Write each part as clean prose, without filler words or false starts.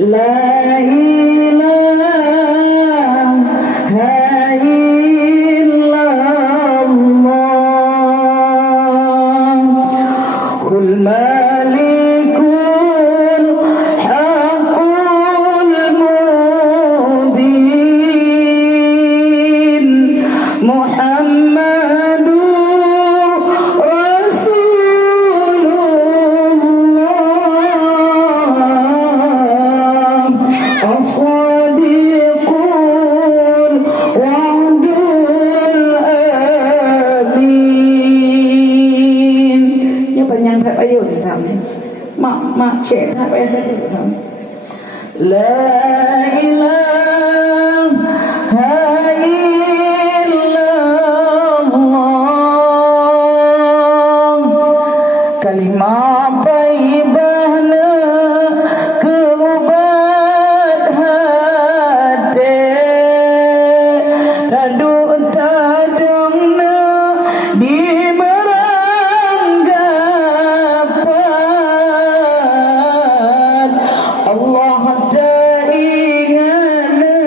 La ilaha illallah Qul malikul haqqul mubin Muhammadur Rasulullah As-sadiqul wa'dul amin. Như bạn nhân thật ấy được thầm Mak cek tak payah baca bersama. La ilaha illallah Kalimah thayyibahna keubat hati tadung-tadungna di meranggapan Allah teringatna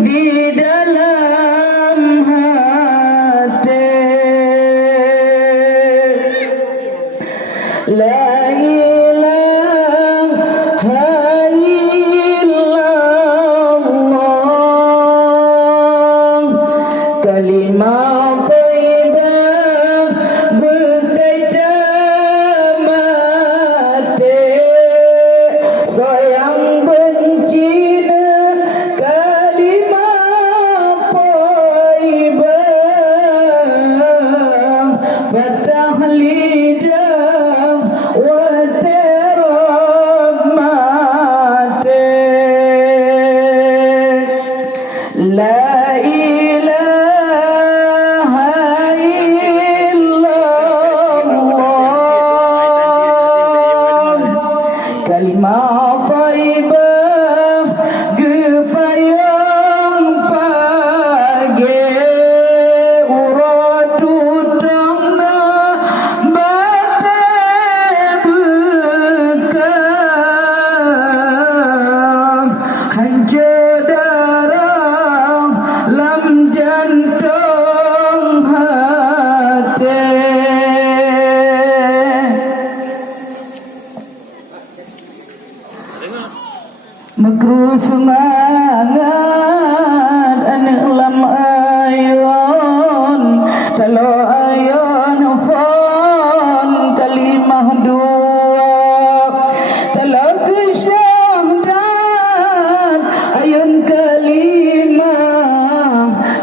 di dalam hati La ilaha illallah Kalimah thayyibah berkaitan mati Sayang bencina kalimah thayyibah Fatah lidah wa terab mati La ilaha illallah Kalimah thayyibah gepayang pagi uratu tangna batai bekam hancur darah lam jantung hati Makruh semangat anak lam ayon Talo ayon fon kalimah dua Talo kesyahdat ayon kalimah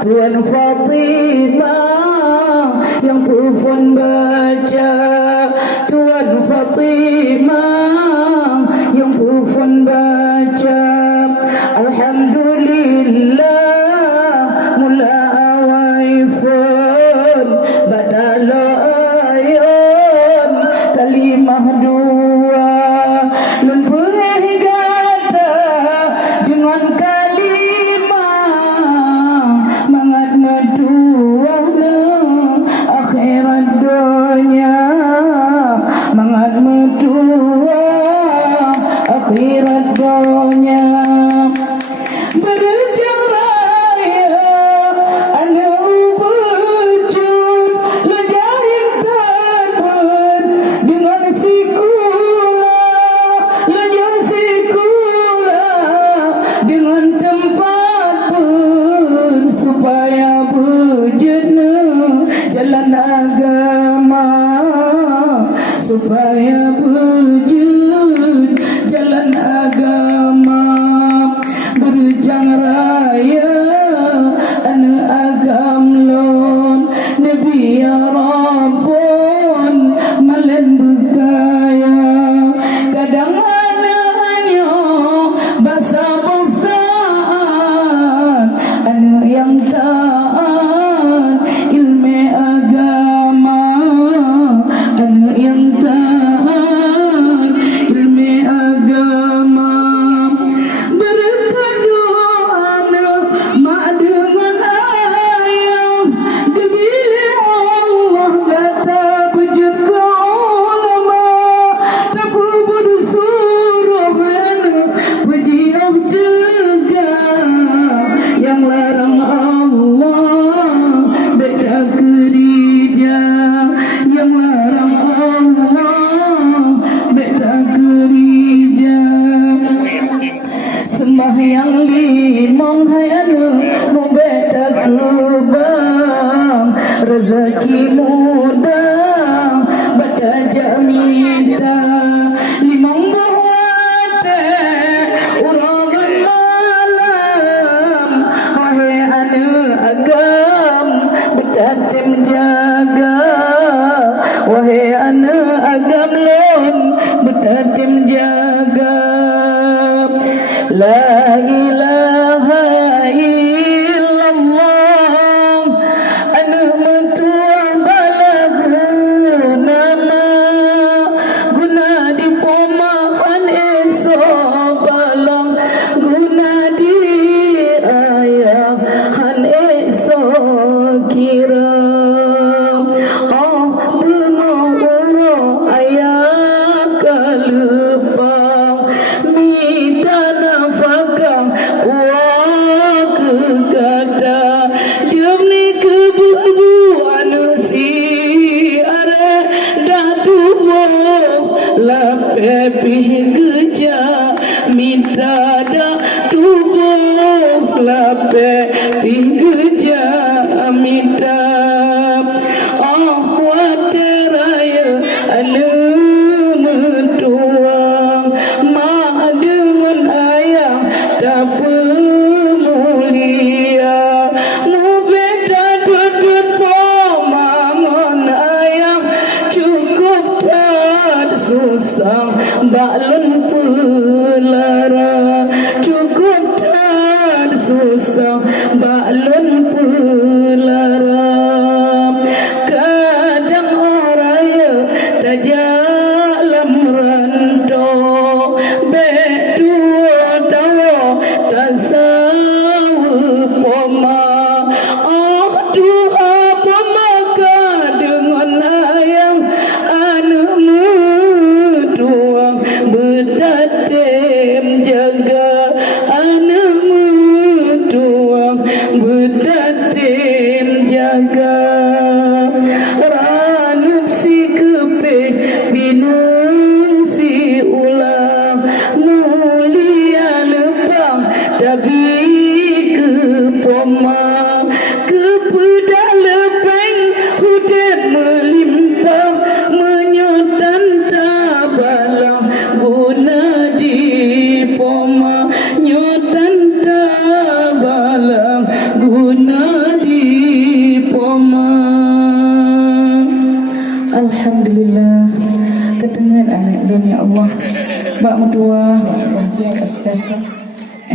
Tuan Fatimah yang pun baca Tuan Fatimah yang pun baca Alhamdulillah mula awaifun badala ayon kalimah dua nun perih gata dengan kalimah mangat meduana akhirat dunia mangat medua akhirat dunia berjang raya anak ubujud lejahin tanpun dengan sikula lejar sikula dengan tempat pun supaya wujudnya jalan agama supaya wujud jalan agama berjang raya anak agam lon Nabi ya Rabbun malen bukaya kadang anaknya basah-basaan anak yang tak terbang, rezeki mudah bertajak minta. Limang buate urang malam, hai ane agam betatem jaga, wahai ane agam lon betatem jaga. La ilaha illallah, ane metua balagu nama, guna di pomahan esok balang, guna di ayahan esok kira. Oh bengo ayah kalepang, minta nafkah wak kata, demi kebubuhan si are dah tubuh lapepih kerja, minta dah tubuh lapepih kerja, minta wateraya ane mentuang, mak dengan ayah tak pemulia, mu beda duduk pomangon ayah, cukup tak susah balon pelara, cukup tak susah balon pelara. Kadang oraya tajalam rantau, betua tawa tasawu poma. Oh Tuha pemaka dengan ayam anakmu tuang betatem jaga, anakmu tuang betatem jaga. Ranup si kepe pinung si ulang, mulia lepang tapi kepoma, kepedak lepeng hudet melimpah, menyutan tabalang guna di poma, nyutan tabalang guna di poma. Alhamdulillah, ketengan anak dan ya Allah, bak mentua, bahagia astaga.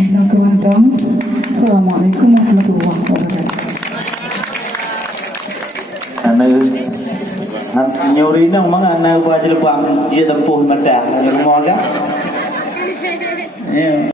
Nak kewantong. Assalamualaikum warahmatullahi wabarakatuh. Anak nyuri nang mga anak buat jelepang dia tempuh mata. Ada rumah kan? Ya.